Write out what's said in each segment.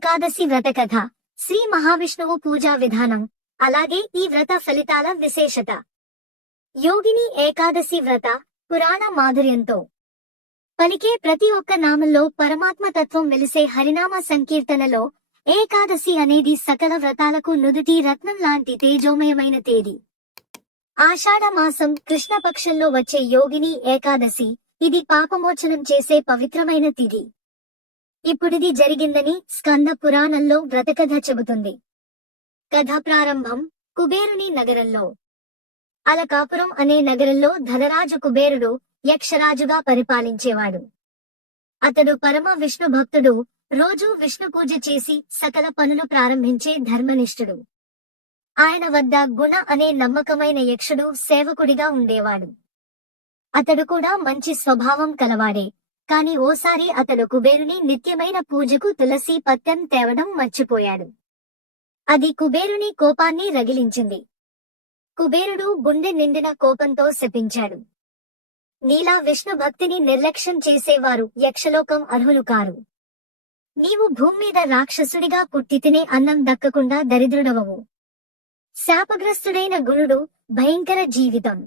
ఏకాదశి వ్రత కథ, శ్రీ మహావిష్ణువు పూజా విధానం, అలాగే ఈ వ్రత ఫలితాల విశేషత. యోగిని ఏకాదశి వ్రత పురాణ మాధుర్యంతో పలికే ప్రతి ఒక్క నామంలో పరమాత్మ తత్వం వెలిసే హరినామ సంకీర్తనలో ఏకాదశి అనేది సకల వ్రతాలకు నుదుటి రత్నం లాంటి తేజోమయమైన తేదీ. ఆషాఢ మాసం కృష్ణపక్షంలో వచ్చే యోగిని ఏకాదశి, ఇది పాపమోచనం చేసే పవిత్రమైన తిథి. ఇప్పుడిది జరిగిందని స్కంద పురాణంలో వ్రతకథ చెబుతుంది. కథ ప్రారంభం కుబేరుని నగరంలో. అలకాపురం అనే నగరంలో ధనరాజు కుబేరుడు యక్షరాజుగా పరిపాలించేవాడు. అతడు పరమ విష్ణు భక్తుడు, రోజూ విష్ణు పూజ చేసి సకల పనులు ప్రారంభించే ధర్మనిష్ఠుడు. ఆయన వద్ద గుణ అనే నమ్మకమైన యక్షుడు సేవకుడిగా ఉండేవాడు. అతడు కూడా మంచి స్వభావం కలవాడే. కాని ఓసారి అతడు కుబేరుని నిత్యమైన పూజకు తులసి పత్యం తేవడం మర్చిపోయాడు. అది కుబేరుని కోపాన్ని రగిలించింది. కుబేరుడు గుండె నిండిన కోపంతో శపించాడు. నీలా విష్ణు భక్తిని నిర్లక్ష్యం చేసేవారు యక్షలోకం అర్హులు కారు. నీవు భూమ్మీద రాక్షసుడిగా పుట్టితినే అన్నం దక్కకుండా దరిద్రుడవవు. శాపగ్రస్తుడైన గుణుడు భయంకర జీవితం.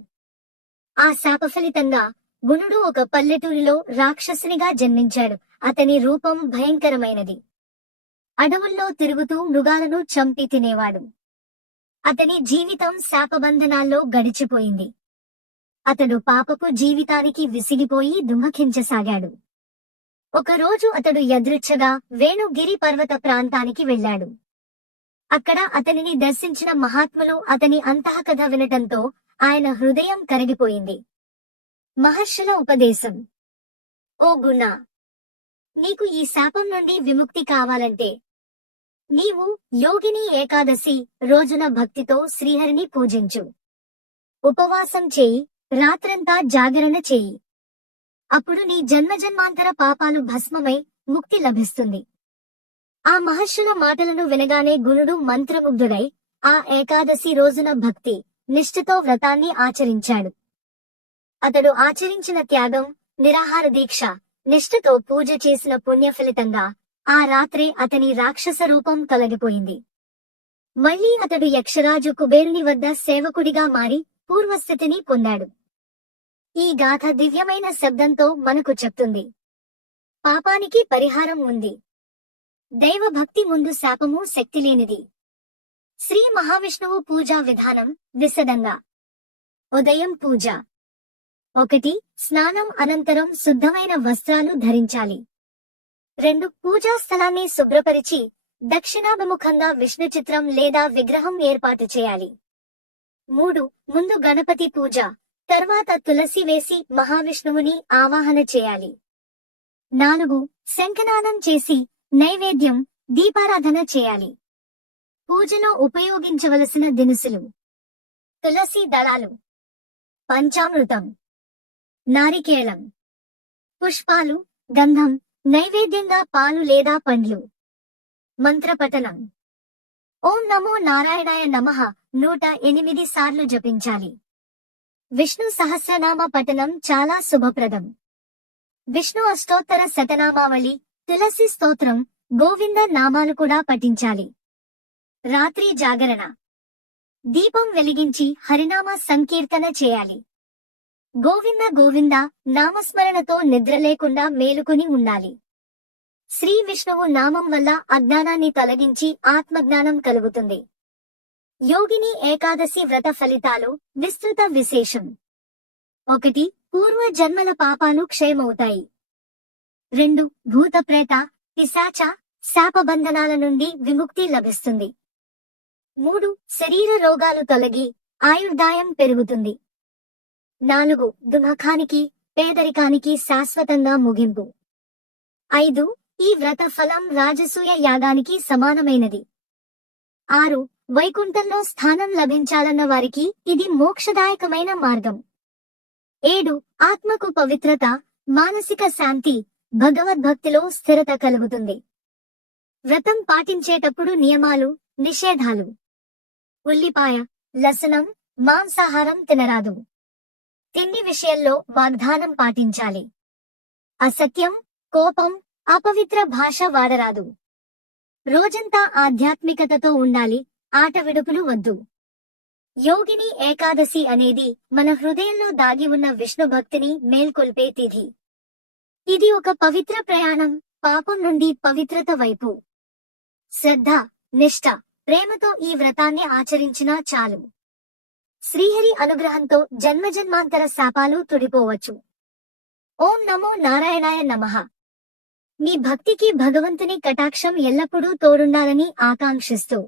ఆ శాపఫలితంగా గుణుడు ఒక పల్లెటూరిలో రాక్షసునిగా జన్మించాడు. అతని రూపం భయంకరమైనది. అడవుల్లో తిరుగుతూ మృగాలను చంపి తినేవాడు. అతని జీవితం శాపబంధనాల్లో గడిచిపోయింది. అతడు పాపపు జీవితానికి విసిగిపోయి దుఃఖించసాగాడు. ఒకరోజు అతడు యదృచ్ఛగా వేణుగిరి పర్వత ప్రాంతానికి వెళ్లాడు. అక్కడ అతనిని దర్శించిన మహాత్ములు అతని అంతఃకథ వినటంతో ఆయన హృదయం కరిగిపోయింది. మహర్షుల ఉపదేశం. ఓ గుణ, నీకు ఈ శాపం నుండి విముక్తి కావాలంటే నీవు యోగిని ఏకాదశి రోజున భక్తితో శ్రీహరిని పూజించు. ఉపవాసం చేయి, రాత్రంతా జాగరణ చేయి. అప్పుడు నీ జన్మజన్మాంతర పాపాలు భస్మమై ముక్తి లభిస్తుంది. ఆ మహర్షుల మాటలను వినగానే గుణుడు మంత్రముగ్ధుడై ఆ ఏకాదశి రోజున భక్తి నిష్ఠతో వ్రతాన్ని ఆచరించాడు. అతడు ఆచరించిన త్యాగం, నిరాహార దీక్ష, నిష్ఠతో పూజ చేసిన పుణ్య ఫలితంగా ఆ రాత్రే అతని రాక్షస రూపం తొలగిపోయింది. మళ్లీ అతడు యక్షరాజు కుబేరుని వద్ద సేవకుడిగా మారి పూర్వస్థితిని పొందాడు. ఈ గాథ దివ్యమైన శబ్దంతో మనకు చెప్తుంది, పాపానికి పరిహారం ఉంది. దైవభక్తి ముందు శాపము శక్తిలేనిది. శ్రీ మహావిష్ణువు పూజా విధానం విశదంగా. ఉదయం పూజ. 1. స్నానం అనంతరం శుద్ధమైన వస్త్రాలు ధరించాలి. 2. పూజా స్థలాన్ని శుభ్రపరిచి దక్షిణాభిముఖంగా విష్ణు చిత్రం లేదా విగ్రహం ఏర్పాటు చేయాలి. 3. ముందు గణపతి పూజ, తర్వాత తులసి వేసి మహావిష్ణువుని ఆవాహన చేయాలి. 4. శంఖనాదం చేసి నైవేద్యం, దీపారాధన చేయాలి. పూజలో ఉపయోగించవలసిన దినుసులు: తులసి దళాలు, పంచామృతం, నారికేళం, పుష్పాలు, గంధం, నైవేద్యంగా పాలు లేదా పండ్లు. మంత్రపఠనం. ఓం నమో నారాయణాయ నమః 108 సార్లు జపించాలి. విష్ణు సహస్రనామ పఠనం చాలా శుభప్రదం. విష్ణు అష్టోత్తర శతనామావళి, తులసి స్తోత్రం, గోవింద నామాలు కూడా పఠించాలి. రాత్రి జాగరణ. దీపం వెలిగించి హరినామ సంకీర్తన చేయాలి. గోవింద గోవింద నామస్మరణతో నిద్ర లేకుండా మేలుకుని ఉండాలి. శ్రీ విష్ణువు నామం వల్ల అజ్ఞానాన్ని తొలగించి ఆత్మజ్ఞానం కలుగుతుంది. యోగిని ఏకాదశి వ్రత ఫలితాలు విస్తృత విశేషం. 1. పూర్వ జన్మల పాపాలు క్షయమవుతాయి. 2. భూత ప్రేత, పిశాచ, శాపబంధనాల నుండి విముక్తి లభిస్తుంది. 3. శరీర రోగాలు తొలగి ఆయుర్దాయం పెరుగుతుంది. 4. దుఃఖానికి, పేదరికానికి శాశ్వతంగా ముగింపు. 5. ఈ వ్రత ఫలం రాజసూయ యాగానికి సమానమైనది. 6. వైకుంఠంలో స్థానం లభించాలన్న వారికి ఇది మోక్షదాయకమైన మార్గం. 7. ఆత్మకు పవిత్రత, మానసిక శాంతి, భగవద్భక్తిలో స్థిరత కలుగుతుంది. వ్రతం పాటించేటప్పుడు నియమాలు, నిషేధాలు: ఉల్లిపాయ, లసనం, మాంసాహారం తినరాదు. తిండి విషయంలో వాగ్దానం పాటించాలి. అసత్యం, కోపం, అపవిత్ర భాష వాడరాదు. రోజంతా ఆధ్యాత్మికతతో ఉండాలి, ఆట విడుపులు వద్దు. యోగిని ఏకాదశి అనేది మన హృదయంలో దాగి ఉన్న విష్ణు భక్తిని మేల్కొల్పే తిథి. ఇది ఒక పవిత్ర ప్రయాణం, పాపం నుండి పవిత్రత వైపు. శ్రద్ధ, నిష్ఠ, ప్రేమతో ఈ వ్రతాన్ని ఆచరించినా చాలు. శ్రీహరి అనుగ్రహంతో జన్మజన్మాంతర శాపాలు తుడిపోవచ్చు. ఓం నమో నారాయణాయ నమః. మీ భక్తికి భగవంతుని కటాక్షం ఎల్లప్పుడూ తోడుండాలని ఆకాంక్షిస్తూ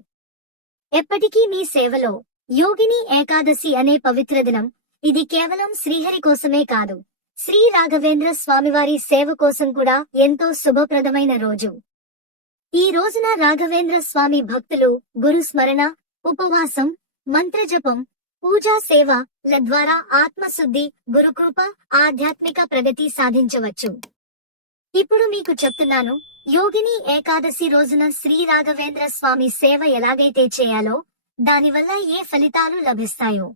ఎప్పటికీ మీ సేవలో. యోగిని ఏకాదశి అనే పవిత్ర దినం. ఇది కేవలం శ్రీహరి కోసమే కాదు, శ్రీ రాఘవేంద్ర స్వామివారి సేవ కోసం కూడా ఎంతో శుభప్రదమైన రోజు. ఈ రోజున రాఘవేంద్ర స్వామి భక్తులు గురు స్మరణ, ఉపవాసం, మంత్రజపం, పూజా సేవ ల ద్వారా ఆత్మశుద్ధి, గురుకృప, ఆధ్యాత్మిక ప్రగతి సాధించవచ్చు. ఇప్పుడు మీకు చెప్తున్నాను, యోగిని ఏకాదశి రోజున శ్రీ రాఘవేంద్ర స్వామి సేవ ఎలాగైతే చేయాలో, దానివల్ల ఏ ఫలితాలు లభిస్తాయో.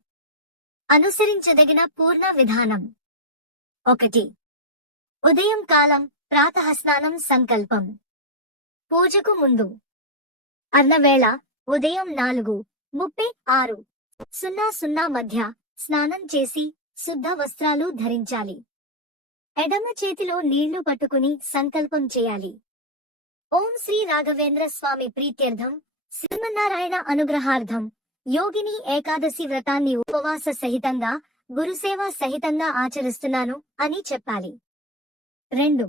అనుసరించదగిన పూర్ణ విధానం. 1. ఉదయం కాలం ప్రాతఃస్నానం సంకల్పం. పూజకు ముందు అన్నవేళ ఉదయం 4:36 మధ్య స్నానం చేసి శుద్ధ వస్త్రాలు ధరించాలి. ఎడమ చేతిలో నీళ్లు పట్టుకుని సంకల్పం చేయాలి. ఓం శ్రీ రాఘవేంద్ర స్వామి ప్రీత్యర్థం, శ్రీమన్నారాయణ అనుగ్రహార్థం యోగిని ఏకాదశి వ్రతాన్ని ఉపవాస సహితంగా, గురుసేవ సహితంగా ఆచరిస్తున్నాను అని చెప్పాలి. 2.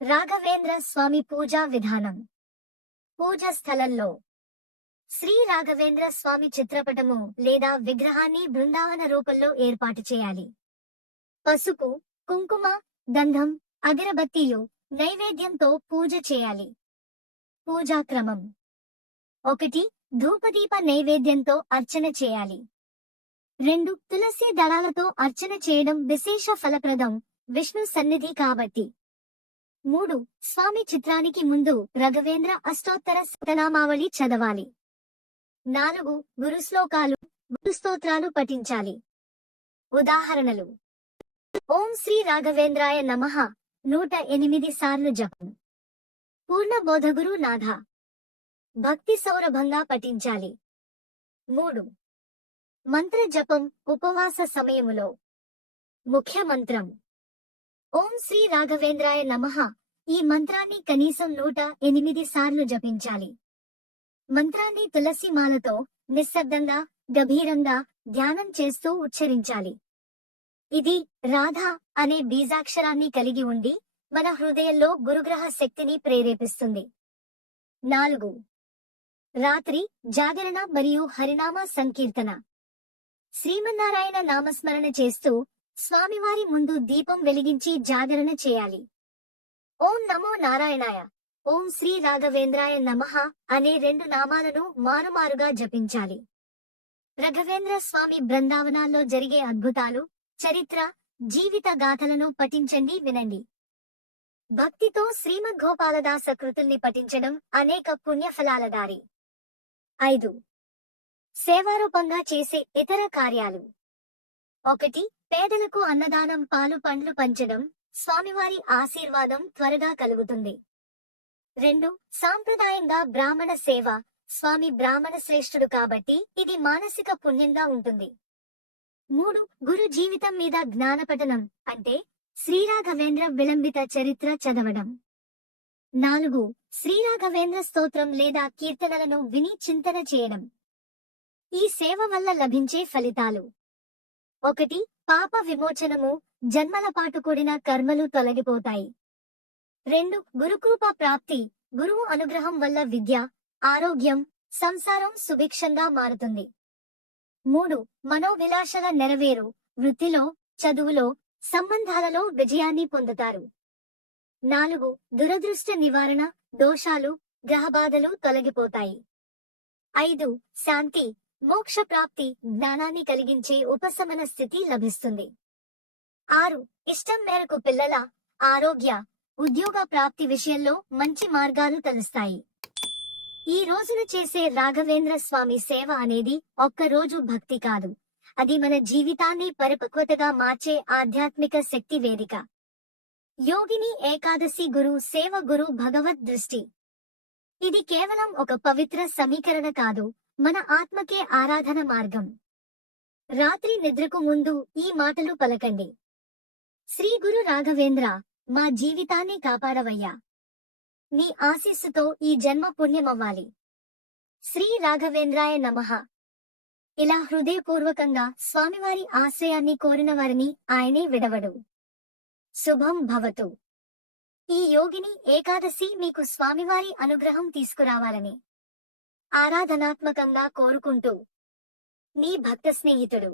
రాఘవేంద్ర స్వామి పూజా విధానం. పూజ స్థలంలో శ్రీ రాఘవేంద్ర స్వామి చిత్రపటము లేదా విగ్రహాన్ని బృందావన రూపంలో ఏర్పాటు చేయాలి. పసుపు, కుంకుమ, గంధం, అగరబత్తీలు, నైవేద్యంతో పూజ చేయాలి. పూజాక్రమం. 1. ధూపదీప నైవేద్యంతో అర్చన చేయాలి. 2. తులసి దళాలతో అర్చన చేయడం విశేష ఫలప్రదం, విష్ణు సన్నిధి కాబట్టి. 3. స్వామి చిత్రానికి ముందు రాఘవేంద్ర అష్టోత్తర శతనామావళి చదవాలి. 4. గురు శ్లోకాలు, గురు స్తోత్రాలు పఠించాలి. ఉదాహరణలు: ఓం శ్రీ రాఘవేంద్రాయ నమః 108 సార్లు జపం. పూర్ణ బోధగురు నాథ భక్తి సౌరభంగా పఠించాలి. 3. మంత్ర జపం ఉపవాస సమయములో. ముఖ్య మంత్రం ఓం శ్రీ రాఘవేంద్రాయ నమః. ఈ మంత్రాన్ని కనీసం 108 సార్లు జపించాలి. మంత్రాన్ని తులసి మాలతో నిశ్శబ్దంగా, గభీరంగా ధ్యానం చేస్తూ ఉచ్చరించాలి. ఇది రాధ అనే బీజాక్షరాన్ని కలిగి ఉండి మన హృదయంలో గురుగ్రహ శక్తిని ప్రేరేపిస్తుంది. 4. రాత్రి జాగరణ మరియు హరినామ సంకీర్తన. శ్రీమన్నారాయణ నామస్మరణ చేస్తూ స్వామివారి ముందు దీపం వెలిగించి జాగరణ చేయాలి. ఓం నమో నారాయణాయ, ఓం శ్రీ రాఘవేంద్రాయ నమః అనే 2 నామాలను మారుమారుగా జపించాలి. రాఘవేంద్ర స్వామి బృందావనాల్లో జరిగే అద్భుతాలు, చరిత్ర, జీవిత గాథలను పఠించండి, వినండి. భక్తితో శ్రీమద్ గోపాలదాస కృతుల్ని పఠించడం అనేక పుణ్యఫలాల దారి. 5. సేవారూపంగా చేసే ఇతర కార్యాలు. 1. పేదలకు అన్నదానం, పాలు పండ్లు పంచడం, స్వామివారి ఆశీర్వాదం త్వరగా కలుగుతుంది. 2. సాంప్రదాయంగా బ్రాహ్మణ సేవ, స్వామి బ్రాహ్మణ శ్రేష్ఠుడు కాబట్టి ఇది మానసిక పుణ్యంగా ఉంటుంది. 3. గురు జీవితం మీద జ్ఞానపఠనం, అంటే శ్రీరాఘవేంద్ర విలంబిత చరిత్ర చదవడం. 4. శ్రీరాఘవేంద్ర స్తోత్రం లేదా కీర్తనలను విని చింతన చేయడం. ఈ సేవ వల్ల లభించే ఫలితాలు: 1. పాప విమోచనము, జన్మల పాటు కూడిన కర్మలు తొలగిపోతాయి. 2. గురుకృప ప్రాప్తి, గురువు అనుగ్రహం వల్ల విద్య, ఆరోగ్యం, సంసారం సుభిక్షంగా మారుతుంది. 3. మనోవిలాషల నెరవేరు, వృత్తిలో, చదువులో, సంబంధాలలో విజయాన్ని పొందుతారు. 4. దురదృష్ట నివారణ, దోషాలు, గ్రహబాధలు తొలగిపోతాయి. 5. శాంతి, మోక్ష ప్రాప్తి, జ్ఞానాన్ని కలిగించే ఉపశమన స్థితి లభిస్తుంది. 6. ఇష్టం మేరకు పిల్లల, ఆరోగ్య, ఉద్యోగ ప్రాప్తి విషయంలో మంచి మార్గాలు తెలుస్తాయి. ఈ రోజున చేసే రాఘవేంద్ర స్వామి సేవ అనేది ఒక్క రోజు భక్తి కాదు, అది మన జీవితాన్ని పరిపక్వతగా మార్చే ఆధ్యాత్మిక శక్తి వేదిక. యోగిని ఏకాదశి గురు సేవ, గురు భగవద్ దృష్టి. ఇది కేవలం ఒక పవిత్ర సమీకరణ కాదు, మన ఆత్మకే ఆరాధన మార్గం. రాత్రి నిద్రకు ముందు ఈ మాటలు పలకండి. శ్రీ గురు రాఘవేంద్ర, మా జీవితాన్ని కాపాడవయ్యా. నీ ఆశీస్సుతో ఈ జన్మ పుణ్యమవ్వాలి. శ్రీ రాఘవేంద్రాయ నమః. ఇలా హృదయపూర్వకంగా స్వామివారి ఆశ్రయాన్ని కోరిన వారిని ఆయనే విడవడు. శుభం భవతు. ఈ యోగిని ఏకాదశి మీకు స్వామివారి అనుగ్రహం తీసుకురావాలని ఆరాధనాత్మకంగా కోరుకుంటూ మీ భక్త స్నేహితుడు